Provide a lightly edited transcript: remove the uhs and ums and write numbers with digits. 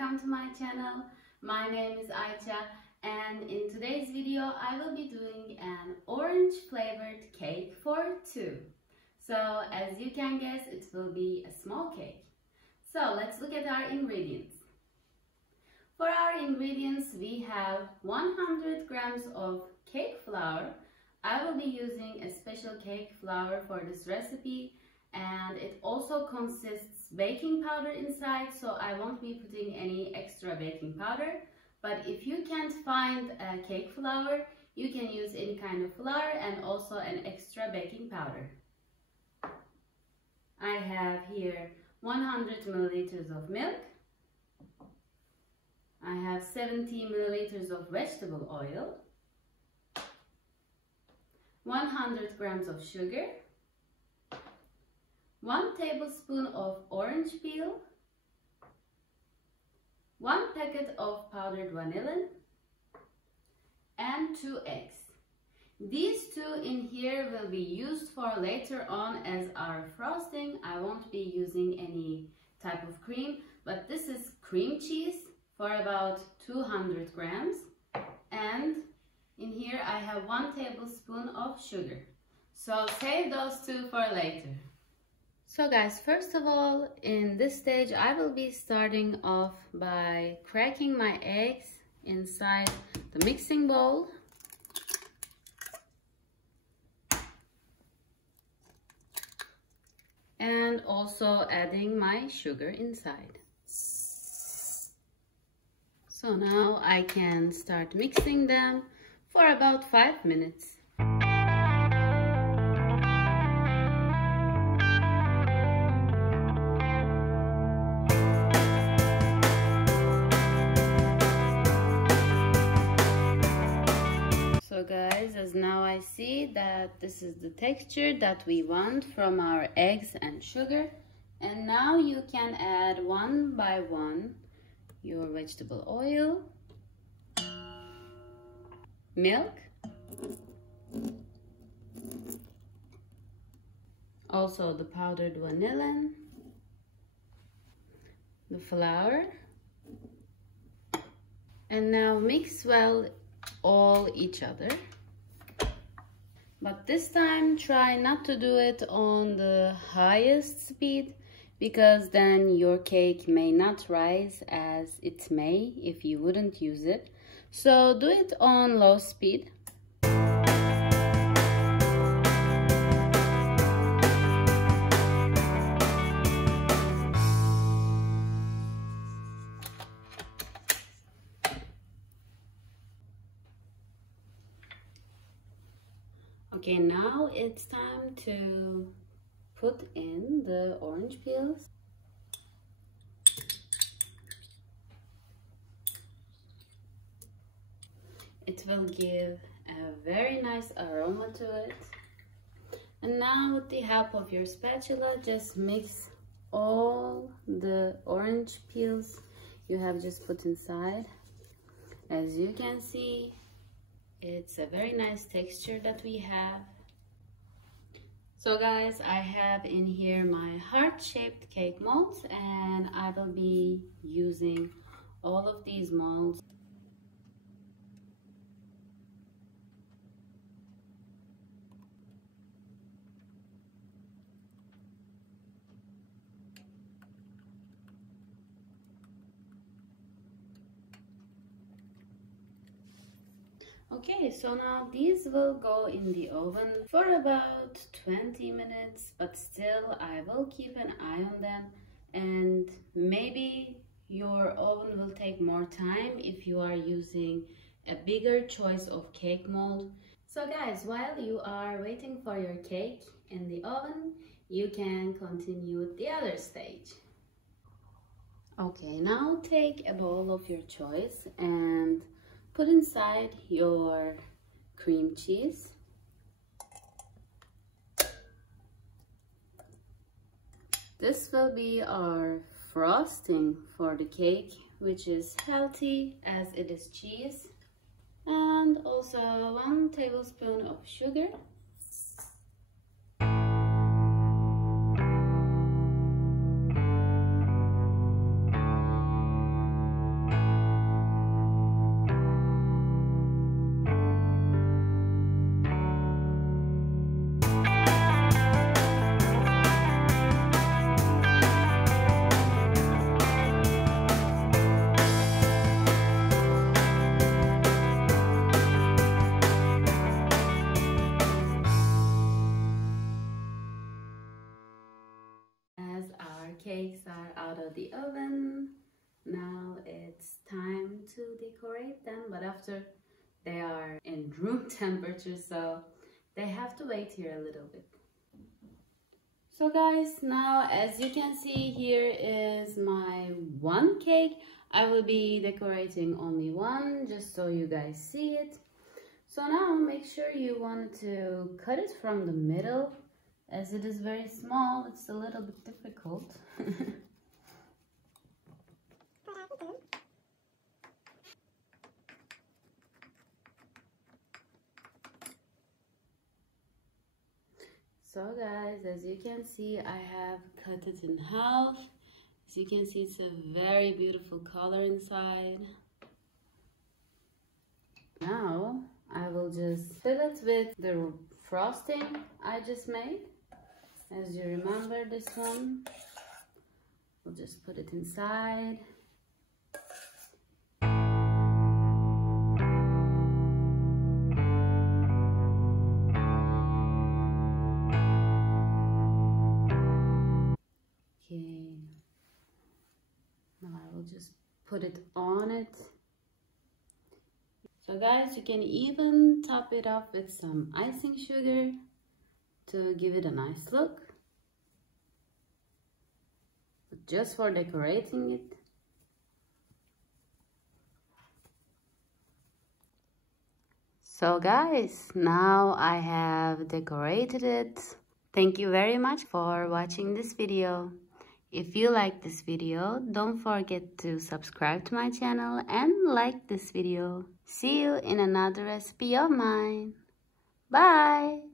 welcome to my channel. My name is Ayça and in today's video I will be doing an orange flavored cake for two. So as you can guess, it will be a small cake. So let's look at our ingredients. For our ingredients we have 100 grams of cake flour. I will be using a special cake flour for this recipe, and it also consists baking powder inside, so I won't be putting any extra baking powder. But if you can't find cake flour, you can use any kind of flour and also an extra baking powder. I have here 100 milliliters of milk. I have 70 milliliters of vegetable oil, 100 grams of sugar, 1 tablespoon of orange peel, 1 packet of powdered vanillin, and 2 eggs. These two in here will be used for later on as our frosting. I won't be using any type of cream, but this is cream cheese for about 200 grams. And in here I have 1 tablespoon of sugar. So save those two for later. So guys, first of all, in this stage I will be starting off by cracking my eggs inside the mixing bowl. And also adding my sugar inside. So now I can start mixing them for about 5 minutes. So guys, as now I see that this is the texture that we want from our eggs and sugar. And now you can add one by one your vegetable oil, milk, also the powdered vanillin, the flour, and now mix well all each other. But this time try not to do it on the highest speed, because then your cake may not rise as it may if you wouldn't use it. So do it on low speed. Okay, now it's time to put in the orange peels. It will give a very nice aroma to it. And now with the help of your spatula, just mix all the orange peels you have just put inside. As you can see, it's a very nice texture that we have. So guys, I have in here my heart-shaped cake molds, and I will be using all of these molds. Okay, so now these will go in the oven for about 20 minutes, but still I will keep an eye on them, and maybe your oven will take more time if you are using a bigger choice of cake mold. So guys, while you are waiting for your cake in the oven, you can continue with the other stage. Okay, now take a bowl of your choice and put inside your cream cheese. This will be our frosting for the cake, which is healthy as it is cheese. And also 1 tablespoon of sugar. are out of the oven. Now it's time to decorate them, but after they are in room temperature, so they have to wait here a little bit. So guys, now as you can see, here is my one cake. I will be decorating only one just so you guys see it. So now make sure you want to cut it from the middle. As it is very small, it's a little bit difficult. So guys, as you can see, I have cut it in half. As you can see, it's a very beautiful color inside. Now, I will just fill it with the frosting I just made. As you remember this one, we'll just put it inside. Just put it on it. So guys, you can even top it off with some icing sugar to give it a nice look, just for decorating it. So guys, now I have decorated it. Thank you very much for watching this video. If you like this video, don't forget to subscribe to my channel and like this video. See you in another recipe of mine. Bye!